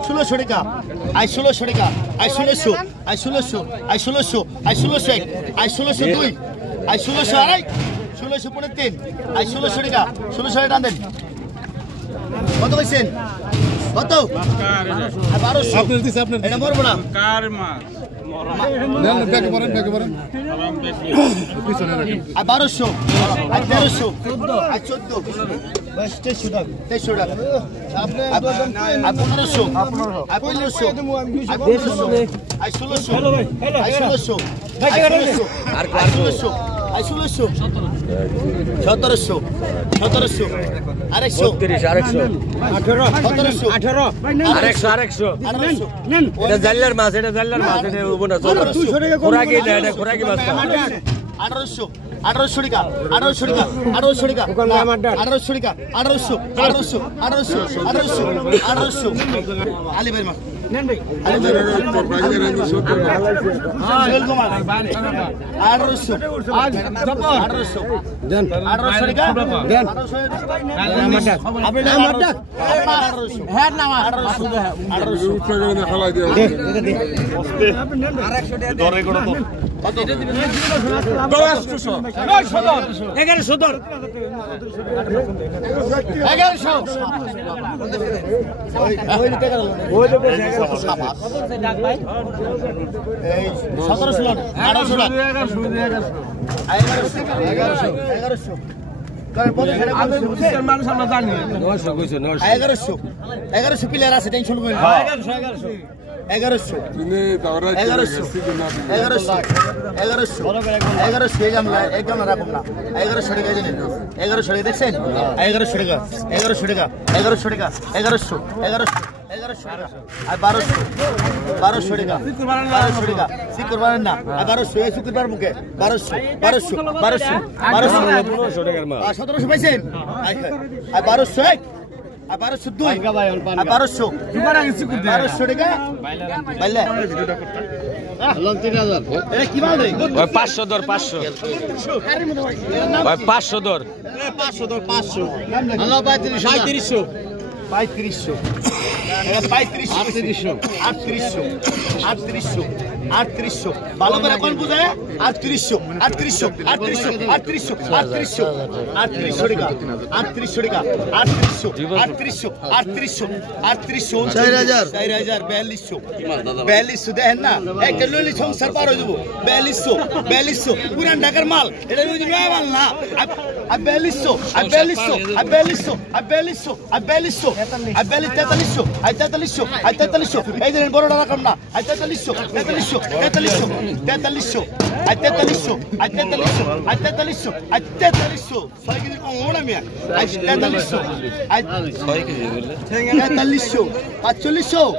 1600 টাকা আই 1600 টাকা I 1600 I 1600 I 1600 I 1600 I 1602 I 1600 আড়াই 1600 পড়ে 3 আই 1600 টাকা 1600 টাকা টান দেন কত কইছেন কত 1200 আপনি দিছে আপনি এটা মরবো না কার মাছ নেন ব্যাকে পড়েন পিছনে রাখেন আর 1200 আর 1300 আর 14 बस 2300 টাকা 2300 টাকা আপনি 1500 আর 1500 আর 1600 আর 1600 আর 1600 আর 1600 1700 1700 আরেকশো 18 এটা জাল্লার মাছ এটা উবনা চল খোরাকি না এটা খোরাকি মাছ 1800 টাকা 1800 টাকা 1800 টাকা 1800 টাকা 1800 আলী ভাই মাছ নেন ভাই আলী ভাই 1800 দেন 1800 টাকা দেন আপনি না মাটা হ্যাঁ না 1800 টাকা না খালাই দিও আপনি নেন 1800 টাকা ধরে গড় তো কত এটা দিবেন 1100 ওই টাকা ওই তো সাবাস ডাক ভাই এই 1700 টাকা 1800 টাকা 1100 1100 প্লেয়ার আছে টেনশন করেন 1100 রাখুন না 1100 টাকা দিলেন 1100 টাকা দেখছেন 1100 টাকা 1100 টাকা 1100 টাকা 1100 টাকা আর 1200 টাকা 1200 টাকা সিকুর পারেন না আর 1200 শুক্রবার মুখে 1200 টাকার মাল 1700 পাইছেন আর 1200 আর 1202 আর 1200 টাকা বাইলে লং 3000 এটা কি মাল রে ওই 500 দর 500 ওই 500 দর 500 দর 500 হ্যালো 3500 3800 ভালো করে কোন বুঝায় 3800 টাকা 3800 টাকা 4200 দেখেন না একটা লইলি সংসার পার হয়ে যাবো 4200 পুরান ঢাকার মাল এটা মাল না আর 4200 এই যে বড়টা রাখলাম না 4300 6 কেজি কম ওড়া মিয়া 4300 4500